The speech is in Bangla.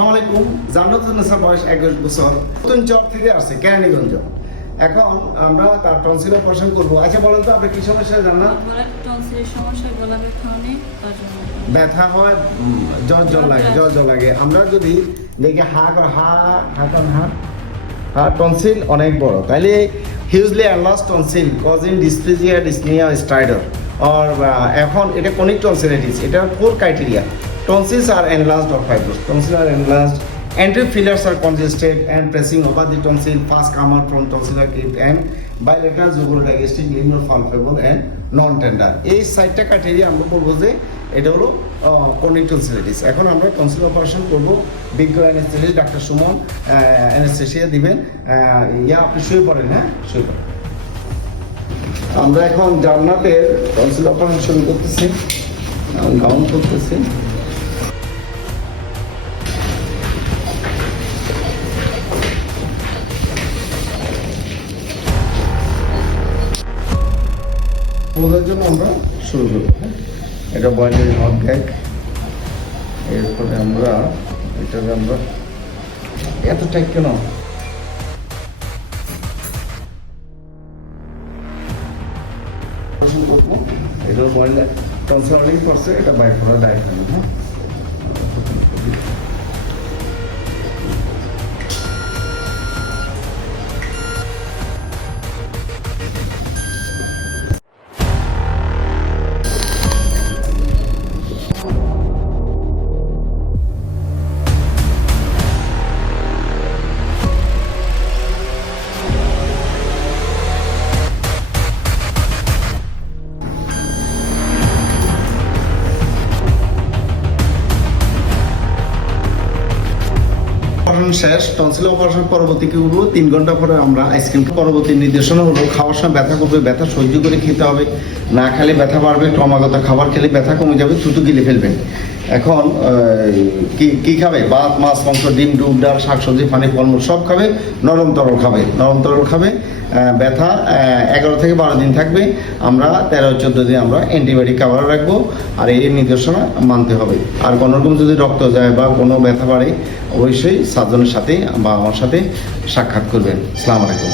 আসসালামু আলাইকুম। জান্নাতুন নেসা বয়স 21 বছর, নতুন চর থেকে আসছে কেরানীগঞ্জ। এখন আমরা তার টনসিল অপারেশন করবো। আচ্ছা বলেন তো আপনি কি সমস্যা জানা? টনসিলের সমস্যা, গলা ব্যথা অনেক, তার জন্য ব্যথা হয়, জ্বর লাগে। আমরা যদি দেখি টনসিল অনেক বড়, তাইলে hugely enlarge tonsil causing dysphagia, dyspnoea, stridor or এখন এটা chronic tonsillitis. এটা 4 criteria. Tonsils are enlarged or fibrous. Tonsils are enlarged. Entry fillers are congested and pressing over the tonsil, fast comer from tonsillar crypt, and bilateral jugular digestive, linear palpable and non-tender. এই 4টা ক্রাইটেরিয়া আমরা বলবো যে এটা হলো chronic tonsillitis. এখন আমরা টনসিল অপারেশন করব। বিজ্ঞ অ্যানেস্থেসিস্ট ডাক্তার সুমন অ্যানেস্থেসিয়া দিবেন। আপনি শুয়ে পড়েন, হ্যাঁ শুয়ে পড়েন। আমরা এখন জান্নাতের টনসিল অপারেশন শুরু করতেছি, গাউন করতেছি। বোঝার জন্য আমরা শুরু করব। এটা বয়েলের হট গ্যাগ। এরপরে আমরা এত টাইট কেন? এটা বয়েল টনসিল অনেক পড়ছে, এটা বাইপোলার ডায়াগ্রাম। হ্যাঁ, শেষ। টনসিল অপারেশন পরবর্তী কি হলো, 3 ঘন্টা পরে আমরা আইসক্রিম। পরবর্তী নির্দেশনা হলো খাওয়ার সময় ব্যথা করবে, ব্যথা সহ্য করে খেতে হবে, না খেলে ব্যথা বাড়বে, ক্রমাগত খাবার খেলে ব্যথা কমে যাবে, থুতু গিলে ফেলবেন। এখন কি খাবে? ভাত, মাছ, মাংস, ডিম, দুধ, ডাল, শাকসবজি, পানি, ফলমূল সব খাবে। নরম তরল খাবে। ব্যথা 11 থেকে 12 দিন থাকবে। আমরা 13-14 দিন আমরা অ্যান্টিবায়োটিক খাবার রাখবো। আর এই নির্দেশনা মানতে হবে। আর কোনো রকম যদি রক্ত যায় বা কোনো ব্যথা বাড়ে, অবশ্যই সার্জনের সাথে বা আমার সাথে সাক্ষাৎ করবেন। আসসালামু আলাইকুম।